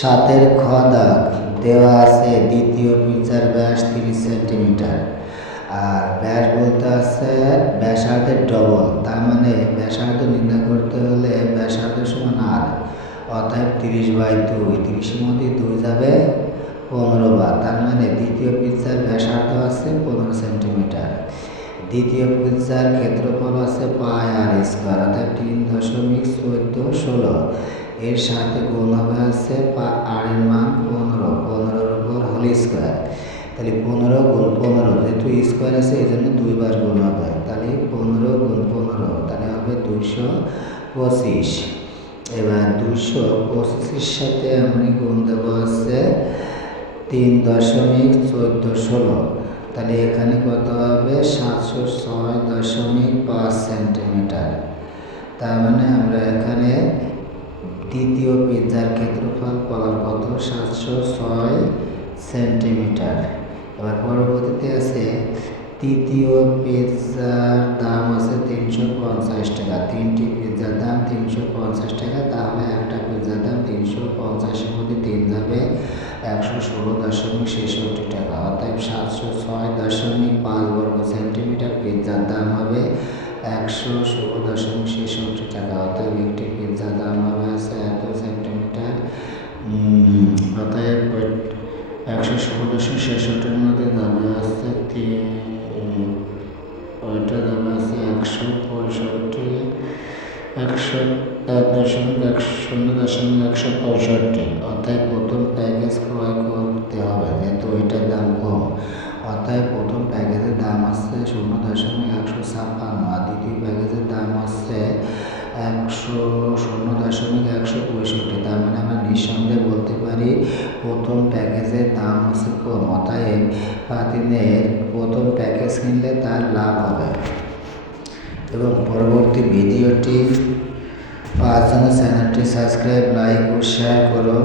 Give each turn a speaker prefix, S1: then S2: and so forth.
S1: সাতের খ দেওয়া আছে দ্বিতীয় পিচার ব্যাস তিরিশ সেন্টিমিটার। আর ব্যাস বলতে আছে ব্যাসার্ধের ডবল তার মানে ব্যাসার্ধ নির্ণয় করতে হলে ব্যাসার্ধ সমান আর অতএব তিরিশ বাই দুই, তিরিশের মধ্যে দুই যাবে পনেরো বার, তার মানে দ্বিতীয় পিচার ব্যাসার্ধ আছে পনেরো সেন্টিমিটার। দ্বিতীয় পিচার ক্ষেত্রফল আছে পায় আর স্কোয়ার অর্থাৎ তিন দশমিক চোদ্দ ষোলো। এর সাথে গুণ হবে পা আর এর মান পনেরো। পনেরোর উপর হোল স্কোয়ার। তাহলে পনেরো গুণ পনেরো, যেহেতু স্কোয়ার আছে এই জন্য দুইবার গুণ হবে। তাহলে পনেরো গুণ পনেরো, তাহলে হবে দুইশো পঁচিশ। এবার দুশো পঁচিশের সাথে আমি গুণ দেবো আছে তিন দশমিক চোদ্দ ষোলো। তাহলে এখানে কত হবে? সাতশো ছয় দশমিক পাঁচ সেন্টিমিটার। তার মানে আমরা এখানে দ্বিতীয় পিৎজার ক্ষেত্রফল পাওয়ার কত সাতশো ছয় সেন্টিমিটার। এবার পরবর্তীতে আছে, তৃতীয় পিৎজার দাম আছে তিনশো পঞ্চাশ টাকা। তিনটি পিৎজার দাম তিনশো পঞ্চাশ টাকা, তাহলে একটা পিৎজার দাম তিনশো পঞ্চাশের মধ্যে তিন যাবে একশো ষোলো দশমিক ছেষট্টি টাকা। অর্থাৎ সাতশো ছয় দশমিক পাঁচ বর্গ সেন্টিমিটার পিৎজার দাম হবে একশো ষোলো দশমিক ছেষট্টি টাকা অর্থাৎ একটি পিৎজার দাম হবে আছে এত সেন্টিমিটার অতএব একশো ষোলো দশমিক ছেষট্টির মধ্যে যাবে আছে তিন ওইটা যাবে আছে একশো পঁয়ষট্টি, একশো এক দশমিক এক শূন্য দশমিক একশো পঁয়ষট্টি। অর্থাৎ প্রথম প্যাকেজ ক্রয় করতে হবে। একশো শূন্য দশমিক একশো পঁয়ষট্টি। তার মানে আমরা নিঃসন্দেহে বলতে পারি প্রথম প্যাকেজের দাম হচ্ছে কম, অতএব পাতিনের প্রথম প্যাকেজ কিনলে তার লাভ হবে। এবং পরবর্তী ভিডিওটি পাঁচজন চ্যানেলটি সাবস্ক্রাইব, লাইক ও শেয়ার করো